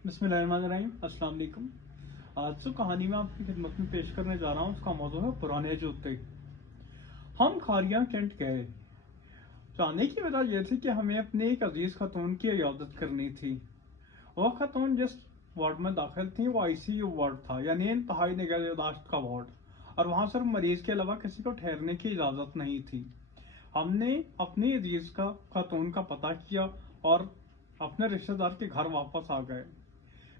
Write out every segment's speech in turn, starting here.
बिस्मिल्लाहिर्रहमानिर्रहीम। अस्सलाम वालेकुम। आज जो कहानी मैं आपकी खिदमत में पेश करने जा रहा हूँ उसका मौजू है पुराने जूते। हम खारियां कैंट गए। जाने की वजह यह थी कि हमें अपने एक अजीज खातून की इयादत करनी थी। वह खातून जिस वार्ड में दाखिल थी वो आईसीयू वार्ड था, यानी इंतहाई निगहदाश्त का वार्ड, और वहाँ सिर्फ मरीज के अलावा किसी को ठहरने की इजाज़त नहीं थी। हमने अपनी अजीज का खातून का पता किया और अपने रिश्तेदार के घर वापस आ गए।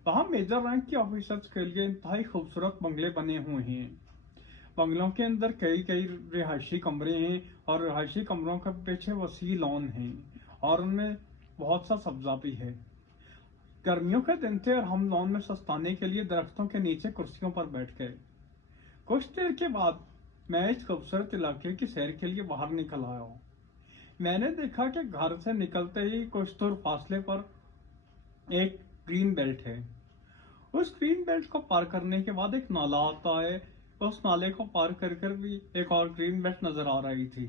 वहाँ मेजर रैंक के ऑफिसर्स के लिए इंतहाई खूबसूरत बंगले बने हुए हैं। बंगलों के अंदर कई कई रिहायशी कमरे हैं और रिहायशी कमरों के पीछे वसी लॉन हैं और उनमें बहुत सा सब्जा भी है। गर्मियों के दिन थे और हम लॉन में सस्ताने के लिए दरख्तों के नीचे कुर्सियों पर बैठ गए। कुछ देर के बाद मैं इस खूबसूरत इलाके की सैर के लिए बाहर निकल आया हूँ। मैंने देखा कि घर से निकलते ही कुछ दूर फासले पर एक ग्रीन बेल्ट है। उस ग्रीन बेल्ट को पार करने के बाद एक नाला आता है। उस नाले को पार कर कर भी एक और ग्रीन बेल्ट नजर आ रही थी।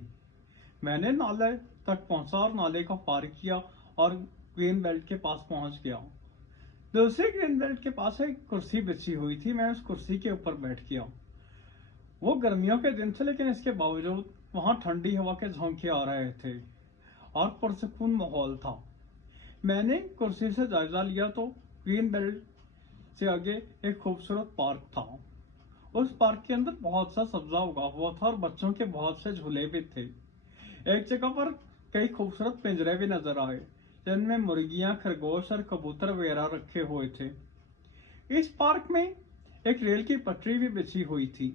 मैंने नाले तक पहुंचा और नाले को पार किया और ग्रीन बेल्ट के पास पहुंच गया। दूसरी ग्रीन बेल्ट के पास एक कुर्सी बिछी हुई थी। मैं उस कुर्सी के ऊपर बैठ गया। वो गर्मियों के दिन थे, लेकिन इसके बावजूद वहां ठंडी हवा के झोंके आ रहे थे और पुरसकून माहौल था। मैंने कुर्सी से जायजा लिया तो ग्रीन बेल्ट से आगे एक खूबसूरत पार्क था। उस पार्क के अंदर बहुत सा सब्जा उगा हुआ था और बच्चों के बहुत से झूले भी थे। एक जगह पर कई खूबसूरत पिंजरे भी नजर आए जिनमें मुर्गियां, खरगोश और कबूतर वगैरह रखे हुए थे। इस पार्क में एक रेल की पटरी भी बिछी हुई थी।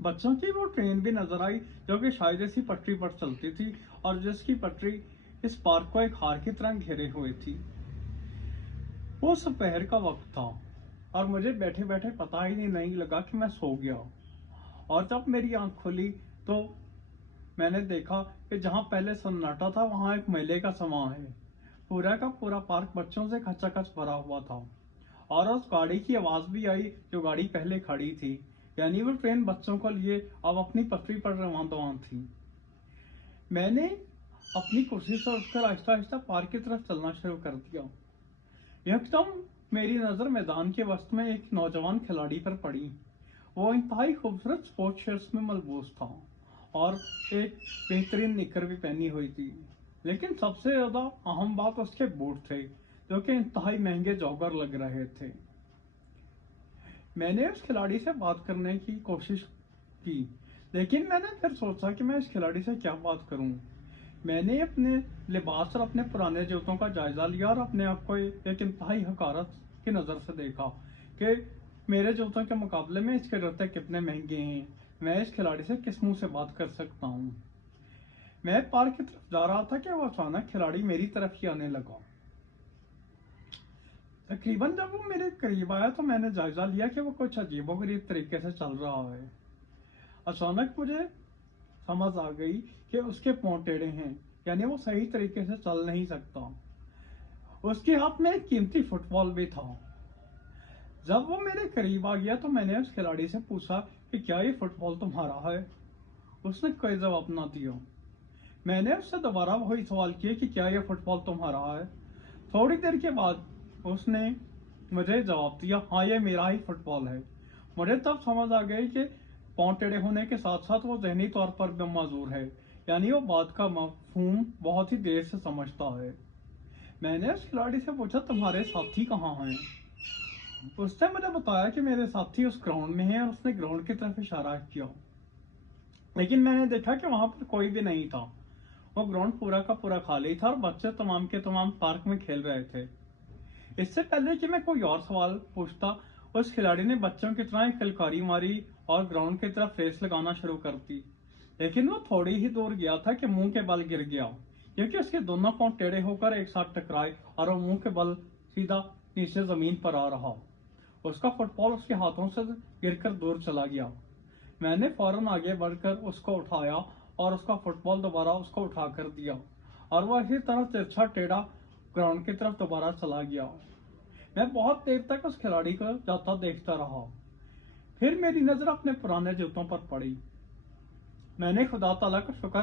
बच्चों की वो ट्रेन भी नजर आई जो कि शायद इसी पटरी पर चलती थी और जिसकी पटरी इस पार्क को एक हार की तरह घेरे हुए थी। वो दोपहर का वक्त था और मुझे बैठे बैठे पता ही नहीं लगा कि मैं सो गया। और जब मेरी आंख खुली तो मैंने देखा कि जहां पहले सन्नाटा था वहां एक मेले का समा है। पूरा का पूरा पार्क बच्चों से खचाखच भरा हुआ था और उस गाड़ी की आवाज भी आई जो गाड़ी पहले खड़ी थी, यानी वो ट्रेन बच्चों को लिए अब अपनी पटरी पर रवान थी। मैंने अपनी कुर्सी से उठकर आहिस्ता आहिस्ता पार्क की तरफ चलना शुरू कर दिया। एकदम मेरी नजर मैदान के वस्त में एक नौजवान खिलाड़ी पर पड़ी। वो इंतहाई खूबसूरत स्पोर्ट्स शर्ट्स में मलबूस था और एक बेहतरीन निकर भी पहनी हुई थी। लेकिन सबसे ज्यादा अहम बात उसके बूट थे जो कि इंतहाई महंगे जॉगर लग रहे थे। मैंने उस खिलाड़ी से बात करने की कोशिश की, लेकिन मैंने फिर सोचा कि मैं इस खिलाड़ी से क्या बात करूं। मैंने अपने लिबास और अपने पुराने जूतों का जायजा लिया और अपने आप को एक इंतहाई हकारत की नज़र से देखा कि मेरे जूतों के मुकाबले में इसके जूते कितने महंगे हैं। मैं इस खिलाड़ी से किस मुंह से बात कर सकता हूँ। मैं पार्क की तरफ जा रहा था कि वो अचानक खिलाड़ी मेरी तरफ ही आने लगा। तकरीबन जब वो मेरे करीब आया तो मैंने जायजा लिया कि वो कुछ अजीबोगरीब तरीके से चल रहा है। अचानक मुझे समझ आ गई कि उसके पांव टेढ़े हैं, यानी वो सही तरीके से चल नहीं सकता। उसके हाथ में एक कीमती फुटबॉल भी था। जब वो मेरे करीब आ गया तो मैंने उस खिलाड़ी से पूछा कि क्या ये फुटबॉल तुम्हारा है। उसने कोई जवाब ना दिया। मैंने उससे दोबारा वही सवाल किया कि क्या ये फुटबॉल तुम्हारा है। थोड़ी देर के बाद उसने मुझे जवाब दिया, हाँ ये मेरा ही फुटबॉल है। मुझे तब समझ आ गई कि पांव टेढ़े होने के साथ साथ वो जहनी तौर पर भी माजूर है, यानी वो बात का मफहूम बहुत ही देर से समझता है। मैंने उस खिलाड़ी से पूछा, तुम्हारे साथी कहाँ हैं। उसने मुझे बताया कि मेरे साथी उस ग्राउंड में हैं और उसने ग्राउंड की तरफ इशारा किया, लेकिन मैंने देखा कि वहां पर कोई भी नहीं था। वो ग्राउंड पूरा का पूरा खाली था और बच्चे तमाम के तमाम पार्क में खेल रहे थे। इससे पहले कि मैं कोई और सवाल पूछता, उस खिलाड़ी ने बच्चों की तरह एक किलकारी मारी और ग्राउंड की तरफ रेस लगाना शुरू कर दी। लेकिन वो थोड़ी ही दूर गया था कि मुंह के बल गिर गया, क्योंकि उसके दोनों पांव टेढ़े होकर एक साथ टकराए और वो मुंह के बल सीधा नीचे जमीन पर आ रहा। उसका फुटबॉल उसके हाथों से गिरकर दूर चला गया। मैंने फौरन आगे बढ़कर उसको उठाया और उसका फुटबॉल दोबारा उसको उठा कर दिया और वह इसी तरह तिरछा टेढ़ा ग्राउंड की तरफ दोबारा चला गया। मैं बहुत देर तक उस खिलाड़ी को जाता देखता रहा। फिर मेरी नजर अपने पुराने जूतों पर पड़ी। मैंने खुदा ताला का शुक्र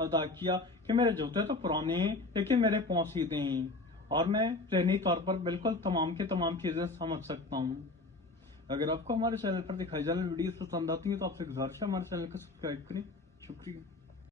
अदा किया कि मेरे जूते तो पुराने हैं लेकिन मेरे पांव सीधे हैं اور میں ذہنی طور پر بالکل تمام کے تمام چیزیں سمجھ سکتا ہوں. اگر آپ کو ہمارے چینل پر دکھائی جانے والی ویڈیوز پسند آتی ہیں تو آپ سے گزارش ہے ہمارے چینل کو سبسکرائب کریں. شکریہ.